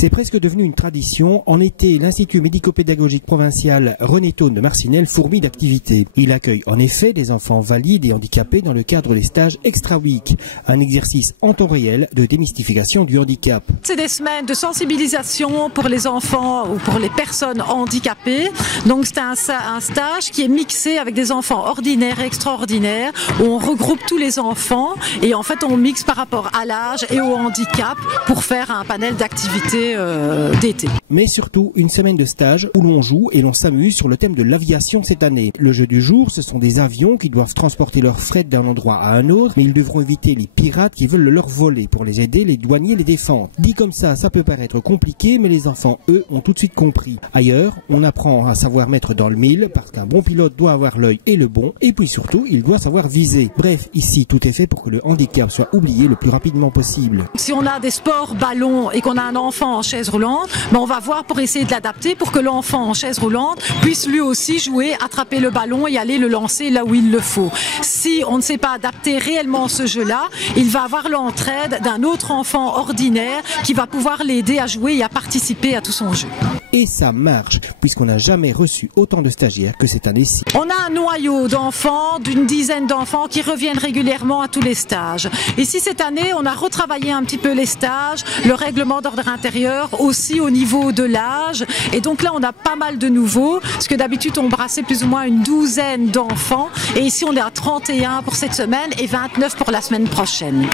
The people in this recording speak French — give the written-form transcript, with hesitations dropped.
C'est presque devenu une tradition. En été, l'Institut médico-pédagogique provincial René Thône de Marcinelle fourmille d'activités. Il accueille en effet des enfants valides et handicapés dans le cadre des stages Extra Week, un exercice en temps réel de démystification du handicap. C'est des semaines de sensibilisation pour les enfants ou pour les personnes handicapées. Donc c'est un stage qui est mixé avec des enfants ordinaires et extraordinaires, où on regroupe tous les enfants et en fait on mixe par rapport à l'âge et au handicap pour faire un panel d'activités d'été. Mais surtout une semaine de stage où l'on joue et l'on s'amuse sur le thème de l'aviation cette année. Le jeu du jour, ce sont des avions qui doivent transporter leur fret d'un endroit à un autre, mais ils devront éviter les pirates qui veulent le leur voler. Pour les aider, les douaniers les défendent. Dit comme ça peut paraître compliqué, mais les enfants, eux, ont tout de suite compris. Ailleurs, on apprend à savoir mettre dans le mille, parce qu'un bon pilote doit avoir l'œil et le bon, et puis surtout, il doit savoir viser. Bref, ici, tout est fait pour que le handicap soit oublié le plus rapidement possible. Si on a des sports ballons et qu'on a un enfant en chaise roulante, on va voir pour essayer de l'adapter pour que l'enfant en chaise roulante puisse lui aussi jouer, attraper le ballon et aller le lancer là où il le faut. Si on ne sait pas adapter réellement ce jeu-là, il va avoir l'entraide d'un autre enfant ordinaire qui va pouvoir l'aider à jouer et à participer à tout son jeu. Et ça marche, puisqu'on n'a jamais reçu autant de stagiaires que cette année-ci. On a un noyau d'enfants, d'une dizaine d'enfants qui reviennent régulièrement à tous les stages. Ici, cette année, on a retravaillé un petit peu les stages, le règlement d'ordre intérieur, aussi au niveau de l'âge. Et donc là, on a pas mal de nouveaux, parce que d'habitude, on brassait plus ou moins une douzaine d'enfants. Et ici, on est à 31 pour cette semaine et 29 pour la semaine prochaine.